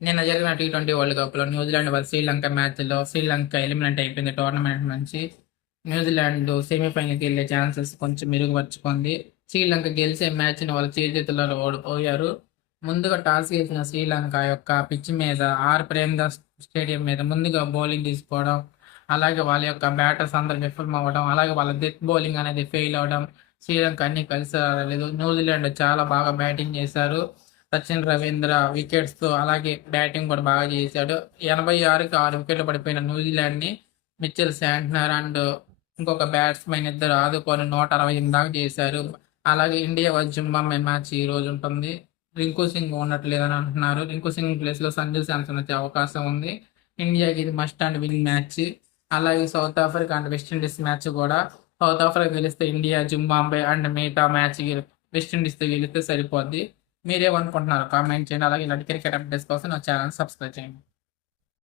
నిన్న జరిగిన T20 world కప్‌లో న్యూజిలాండ్ వర్సెస్ శ్రీలంక మ్యాచ్‌లో శ్రీలంక ఎలిమినేట్ అయిపోయింది టోర్నమెంట్ నుంచి. న్యూజిలాండ్ సెమీఫైనల్‌కి వెళ్ళే ఛాన్సెస్ కొంచెం మెరుగుపరుచుకుంది. శ్రీలంక గెలిచే మ్యాచ్‌ని వాళ్ళ చేజేతులలో ఓడిపోయారు. ముందుగా టాస్ గెలిచిన శ్రీలంక యొక్క పిచ్ మీద ప్రేమ్‌దాస్ స్టేడియం మీద ముందుగా బౌలింగ్ తీసుకోవడం, అలాగే వాళ్ళ యొక్క బ్యాటర్స్ అందరూ విఫలమవ్వడం, అలాగే వాళ్ళ డెత్ బౌలింగ్ అనేది ఫెయిల్ అవ్వడం, శ్రీలంక అన్నీ కలిసి రాలేదు. న్యూజిలాండ్ చాలా బాగా బ్యాటింగ్ చేశారు. సచిన్ రవీంద్ర వికెట్స్‌తో అలాగే బ్యాటింగ్ కూడా బాగా చేశాడు. 86కి 6 వికెట్లు పడిపోయిన న్యూజిలాండ్‌ని మిచెల్ శాంట్నర్ అండ్ ఇంకొక బ్యాట్స్‌మెన్ ఇద్దరు ఆదుకొని 168 దాకా చేశారు. అలాగే ఇండియా వర్సెస్ జింబాబ్వే మ్యాచ్ ఈరోజు ఉంటుంది. రింకు సింగ్ ఉండట్లేదని అంటున్నారు. రింకు సింగ్ ప్లేస్‌లో సంజు శాంసన్ వచ్చే అవకాశం ఉంది. ఇండియాకి ఇది మస్ట్ అండ్ విన్ మ్యాచ్. అలాగే south Africa and West Indies match కూడా సౌత్ ఆఫ్రికా గెలిస్తే ఇండియా, జింబాబ్వే అండ్ మిగతా మ్యాచ్ వెస్టిండీస్‌తో గెలిస్తే సరిపోద్ది. మీరేమనుకుంటున్నారో కామెంట్ చేయండి. అలాగే ఇలాంటి క్రికెట్ అప్డేట్స్ కోసం నా ఛానల్ సబ్స్క్రైబ్ చేయండి.